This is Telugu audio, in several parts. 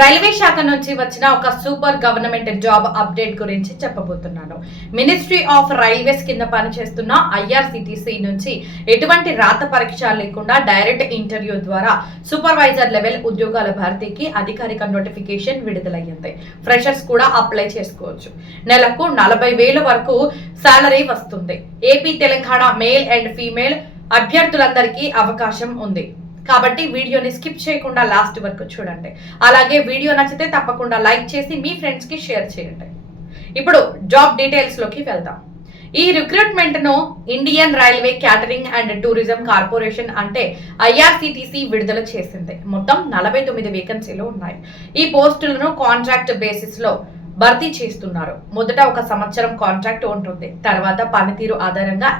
రైల్వే శాఖ నుంచి వచ్చిన ఒక సూపర్ గవర్నమెంట్ జాబ్ అప్డేట్ గురించి చెప్పబోతున్నాను. మినిస్ట్రీ ఆఫ్ రైల్వేస్ కింద పనిచేస్తున్న ఐఆర్సిటిసి నుంచి ఎటువంటి రాత పరీక్ష లేకుండా డైరెక్ట్ ఇంటర్వ్యూ ద్వారా సూపర్వైజర్ లెవెల్ ఉద్యోగాల భర్తీకి అధికారిక నోటిఫికేషన్ విడుదలయ్యింది. ఫ్రెషర్స్ కూడా అప్లై చేసుకోవచ్చు. నెలకు 40,000 వరకు సాలరీ వస్తుంది. AP, Telangana male and female అభ్యర్థులందరికీ అవకాశం ఉంది. కాబట్టి వీడియోని స్కిప్ చేయకుండా లాస్ట్ వరకు చూడండి. అలాగే వీడియో నచ్చితే తప్పకుండా లైక్ చేసి మీ ఫ్రెండ్స్ కి షేర్ చేయండి. ఇప్పుడు జాబ్ డీటెయిల్స్ లోకి వెళ్దాం. ఈ రిక్రూట్మెంట్ ను Indian railway catering and tourism corporation అంటే ఐఆర్సిటిసి విడుదల చేసింది. మొత్తం 49 వేకెన్సీలు ఉన్నాయి. ఈ పోస్టులను కాంట్రాక్ట్ బేసిస్ లో భర్తీ చేస్తున్నారు. మొదట 1 సంవత్సరం కాంట్రాక్ట్ ఉంటుంది. తర్వాత పనితీరు ఆధారంగా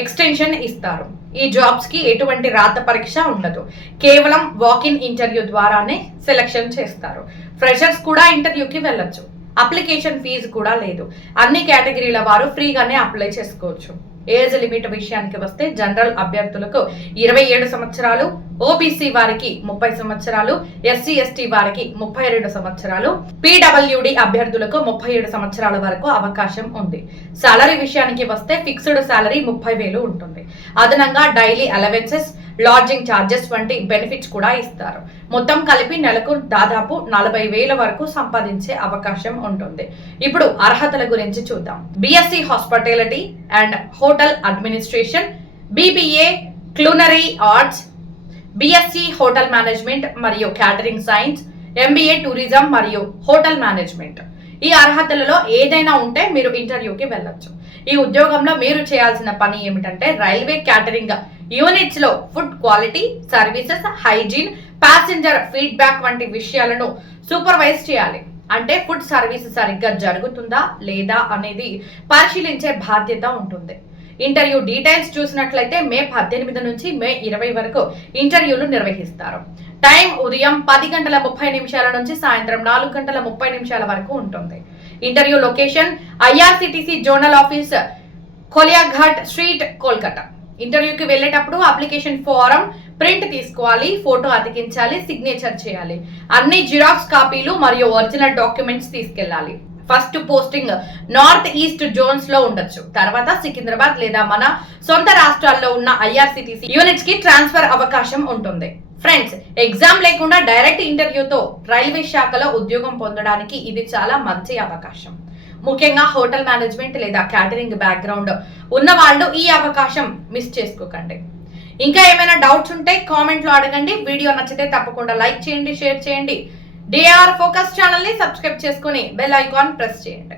ఎక్స్టెన్షన్ ఇస్తారు. ఈ జాబ్స్ కి ఎటువంటి రాత పరీక్ష ఉండదు. కేవలం వాకిన్ ఇంటర్వ్యూ ద్వారానే సెలెక్షన్ చేస్తారు. ఫ్రెషర్స్ కూడా ఇంటర్వ్యూకి వెళ్ళొచ్చు. అప్లికేషన్ ఫీజు కూడా లేదు. అన్ని కేటగిరీల వారు ఫ్రీగానే అప్లై చేసుకోవచ్చు. ఏజ్ లిమిట్ విషయానికి వస్తే జనరల్ అభ్యర్థులకు 27 సంవత్సరాలు, ఓబీసీ వారికి 30 సంవత్సరాలు, ఎస్సీ ఎస్టీ వారికి 32 సంవత్సరాలు, పీడబ్ల్యూడి అభ్యర్థులకు 37 సంవత్సరాల వరకు అవకాశం ఉంది. సాలరీ విషయానికి వస్తే ఫిక్స్డ్ సాలరీ 30,000 ఉంటుంది. అదనంగా డైలీ అలవెన్సెస్, లాడ్జింగ్ ఛార్జెస్ వంటి బెనిఫిట్స్ కూడా ఇస్తారు. మొత్తం కలిపి నెలకు దాదాపు 40,000 వరకు సంపాదించే అవకాశం ఉంటుంది. ఇప్పుడు అర్హతల గురించి చూద్దాం. BSc hospitality and hotel administration, BBA culinary arts, BSc hotel management మరియు క్యాటరింగ్ సైన్స్, ఎంబీఏ టూరిజం మరియు హోటల్ మేనేజ్మెంట్. ఈ అర్హతలలో ఏదైనా ఉంటే మీరు ఇంటర్వ్యూకి వెళ్ళొచ్చు. ఈ ఉద్యోగంలో మీరు చేయాల్సిన పని ఏమిటంటే రైల్వే క్యాటరింగ్ యూనిట్స్ లో food quality, services, hygiene, passenger feedback వంటి విషయాలను సూపర్వైజ్ చేయాలి. అంటే ఫుడ్ సర్వీస్ సరిగ్గా జరుగుతుందా లేదా అనేది పరిశీలించే బాధ్యత ఉంటుంది. ఇంటర్వ్యూ డీటెయిల్స్ చూసినట్లయితే మే 18 నుంచి మే 20 వరకు ఇంటర్వ్యూలు నిర్వహిస్తారు. టైం ఉదయం 10:30 నుంచి సాయంత్రం 4:30 వరకు ఉంటుంది. Interview location IRCTC zonal office, Koliaghat street, Kolkata. ఇంటర్వ్యూకి వెళ్ళేటప్పుడు అప్లికేషన్ ఫారం ప్రింట్ తీసుకోవాలి, ఫోటో అతికించాలి, సిగ్నేచర్ చేయాలి. అన్ని జిరాక్స్ కాపీలు మరియు ఒరిజినల్ డాక్యుమెంట్స్ తీసుకెళ్లాలి. First posting north east zones లో ఉండొచ్చు. తర్వాత సికింద్రాబాద్ లేదా మన సొంత రాష్ట్రాల్లో ఉన్న ఐఆర్సిటిసి యూనిట్స్ కి ట్రాన్స్ఫర్ అవకాశం ఉంటుంది. ఫ్రెండ్స్, ఎగ్జామ్ లేకుండా డైరెక్ట్ ఇంటర్వ్యూతో రైల్వే శాఖలో ఉద్యోగం పొందడానికి ఇది చాలా మంచి అవకాశం. ముఖ్యంగా హోటల్ మేనేజ్మెంట్ లేదా క్యాటరింగ్ బ్యాక్గ్రౌండ్ ఉన్న వాళ్ళు ఈ అవకాశం మిస్ చేసుకోకండి. ఇంకా ఏమైనా డౌట్స్ ఉంటే కామెంట్ లో అడగండి. వీడియో నచ్చితే తప్పకుండా లైక్ చేయండి, షేర్ చేయండి. డిఆర్ ఫోకస్ ఛానల్ ని సబ్స్క్రైబ్ చేసుకుని బెల్ ఐకాన్ ప్రెస్ చేయండి.